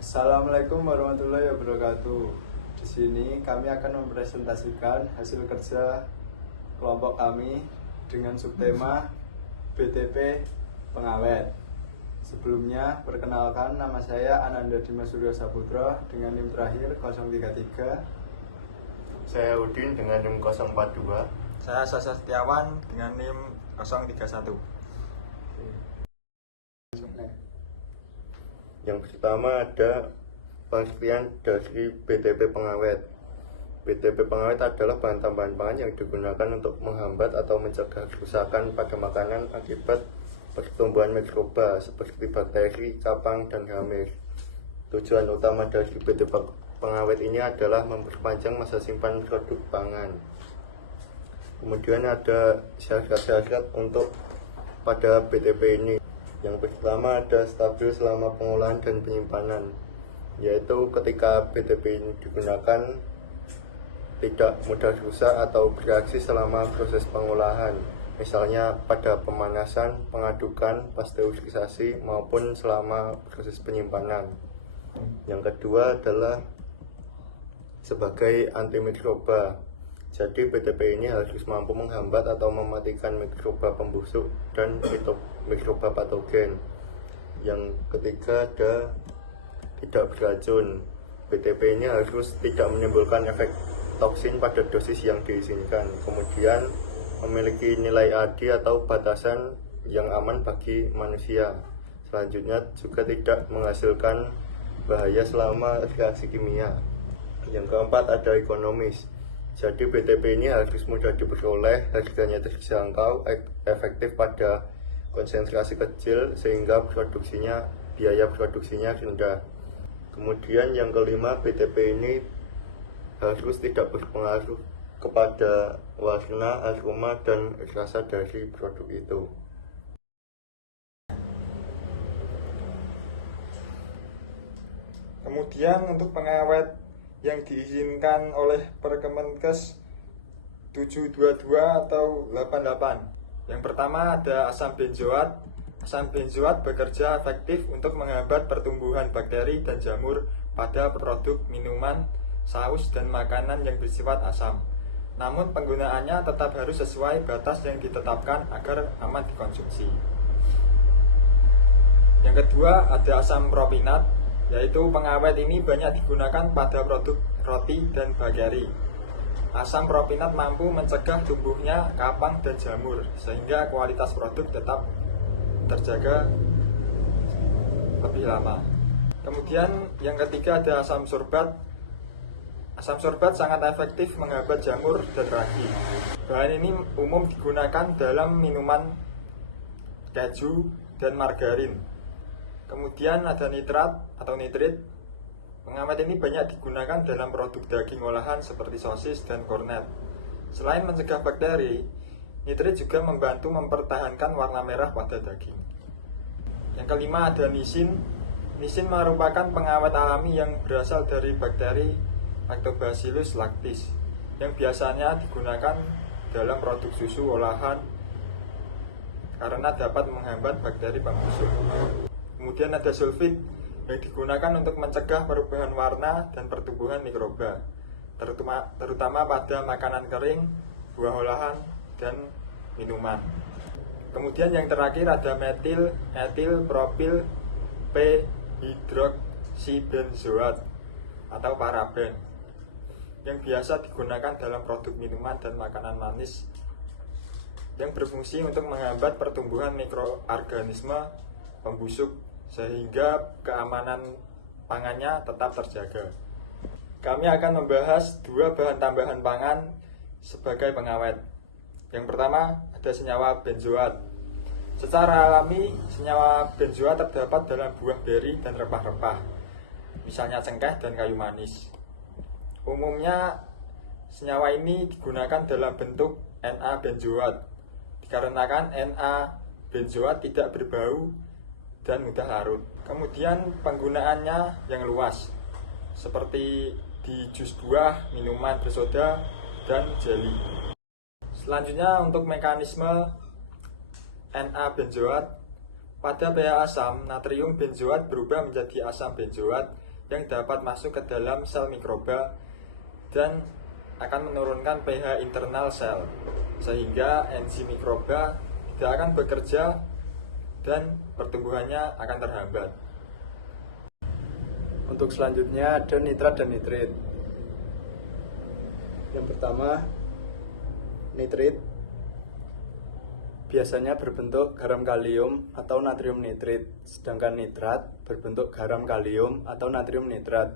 Assalamualaikum warahmatullahi wabarakatuh. Di sini kami akan mempresentasikan hasil kerja kelompok kami dengan subtema BTP Pengawet. Sebelumnya, perkenalkan, nama saya Ananda Dimas Suryo Saputra dengan NIM terakhir 033. Saya Udin dengan NIM 042. Saya Sasa Setiawan dengan NIM 031. Yang pertama ada pengertian dari BTP pengawet. BTP pengawet adalah bahan tambahan pangan yang digunakan untuk menghambat atau mencegah kerusakan pada makanan akibat pertumbuhan mikroba seperti bakteri, kapang, dan hamir. Tujuan utama dari BTP pengawet ini adalah memperpanjang masa simpan produk pangan. Kemudian ada syarat-syarat untuk pada BTP ini. Yang pertama ada stabil selama pengolahan dan penyimpanan, yaitu ketika BTP ini digunakan tidak mudah rusak atau bereaksi selama proses pengolahan, misalnya pada pemanasan, pengadukan, pasteurisasi maupun selama proses penyimpanan. Yang kedua adalah sebagai antimikroba. Jadi BTP ini harus mampu menghambat atau mematikan mikroba pembusuk dan mikroba patogen. Yang ketiga ada tidak beracun. BTP ini harus tidak menimbulkan efek toksin pada dosis yang diizinkan. Kemudian memiliki nilai AD atau batasan yang aman bagi manusia. Selanjutnya juga tidak menghasilkan bahaya selama reaksi kimia. Yang keempat ada ekonomis. Jadi BTP ini harus mudah diperoleh, harganya terjangkau, efektif pada konsentrasi kecil sehingga biaya produksinya rendah. Kemudian yang kelima, BTP ini harus tidak berpengaruh kepada warna, aroma, dan rasa dari produk itu. Kemudian untuk pengawet yang diizinkan oleh Perkemenkes 722 atau 88. Yang pertama ada asam benzoat. Asam benzoat bekerja efektif untuk menghambat pertumbuhan bakteri dan jamur pada produk minuman, saus, dan makanan yang bersifat asam. Namun penggunaannya tetap harus sesuai batas yang ditetapkan agar aman dikonsumsi. Yang kedua ada asam propinat, yaitu pengawet ini banyak digunakan pada produk roti dan bakery. Asam propinat mampu mencegah tumbuhnya kapang dan jamur, sehingga kualitas produk tetap terjaga lebih lama. Kemudian yang ketiga ada asam sorbat. Asam sorbat sangat efektif menghambat jamur dan ragi. Bahan ini umum digunakan dalam minuman keju dan margarin. Kemudian ada nitrat atau nitrit. Pengawet ini banyak digunakan dalam produk daging olahan seperti sosis dan kornet. Selain mencegah bakteri, nitrit juga membantu mempertahankan warna merah pada daging. Yang kelima ada nisin. Nisin merupakan pengawet alami yang berasal dari bakteri Lactobacillus lactis yang biasanya digunakan dalam produk susu olahan karena dapat menghambat bakteri pembusuk. Kemudian ada sulfit yang digunakan untuk mencegah perubahan warna dan pertumbuhan mikroba, terutama pada makanan kering, buah olahan, dan minuman. Kemudian yang terakhir ada metil, etil, propil, p-hidroksibenzoat atau paraben yang biasa digunakan dalam produk minuman dan makanan manis yang berfungsi untuk menghambat pertumbuhan mikroorganisme pembusuk sehingga keamanan pangannya tetap terjaga. Kami akan membahas dua bahan tambahan pangan sebagai pengawet. Yang pertama ada senyawa benzoat. Secara alami, senyawa benzoat terdapat dalam buah beri dan rempah-rempah, misalnya cengkeh dan kayu manis. Umumnya senyawa ini digunakan dalam bentuk Na-benzoat, dikarenakan Na-benzoat tidak berbau dan mudah larut. Kemudian penggunaannya yang luas, seperti di jus buah, minuman bersoda, dan jelly. Selanjutnya untuk mekanisme Na-benzoat. Pada pH asam, natrium benzoat berubah menjadi asam benzoat yang dapat masuk ke dalam sel mikroba dan akan menurunkan pH internal sel, sehingga enzim mikroba tidak akan bekerja dan pertumbuhannya akan terhambat. Untuk selanjutnya ada nitrat dan nitrit. Yang pertama, nitrit biasanya berbentuk garam kalium atau natrium nitrit, sedangkan nitrat berbentuk garam kalium atau natrium nitrat.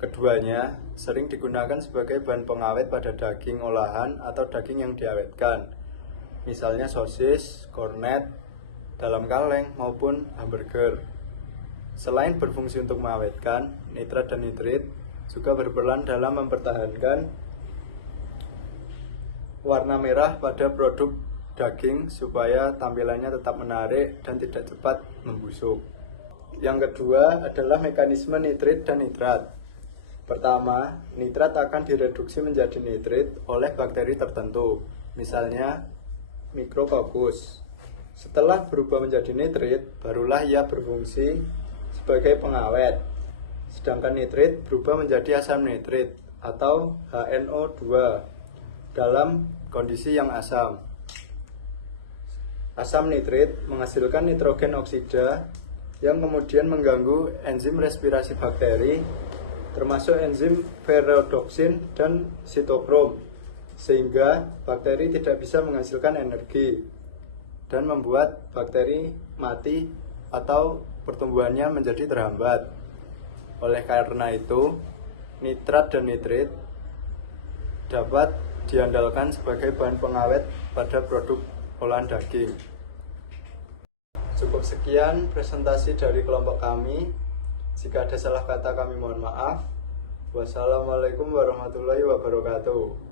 Keduanya sering digunakan sebagai bahan pengawet pada daging olahan atau daging yang diawetkan, misalnya sosis, kornet, dalam kaleng maupun hamburger. Selain berfungsi untuk mengawetkan, nitrat dan nitrit juga berperan dalam mempertahankan warna merah pada produk daging supaya tampilannya tetap menarik dan tidak cepat membusuk. Yang kedua adalah mekanisme nitrit dan nitrat. Pertama, nitrat akan direduksi menjadi nitrit oleh bakteri tertentu, misalnya Micrococcus. Setelah berubah menjadi nitrit, barulah ia berfungsi sebagai pengawet. Sedangkan nitrit berubah menjadi asam nitrit atau HNO2 dalam kondisi yang asam. Asam nitrit menghasilkan nitrogen oksida yang kemudian mengganggu enzim respirasi bakteri, termasuk enzim ferredoxin dan sitokrom, sehingga bakteri tidak bisa menghasilkan energi dan membuat bakteri mati atau pertumbuhannya menjadi terhambat. Oleh karena itu, nitrat dan nitrit dapat diandalkan sebagai bahan pengawet pada produk olahan daging. Cukup sekian presentasi dari kelompok kami. Jika ada salah kata kami mohon maaf. Wassalamualaikum warahmatullahi wabarakatuh.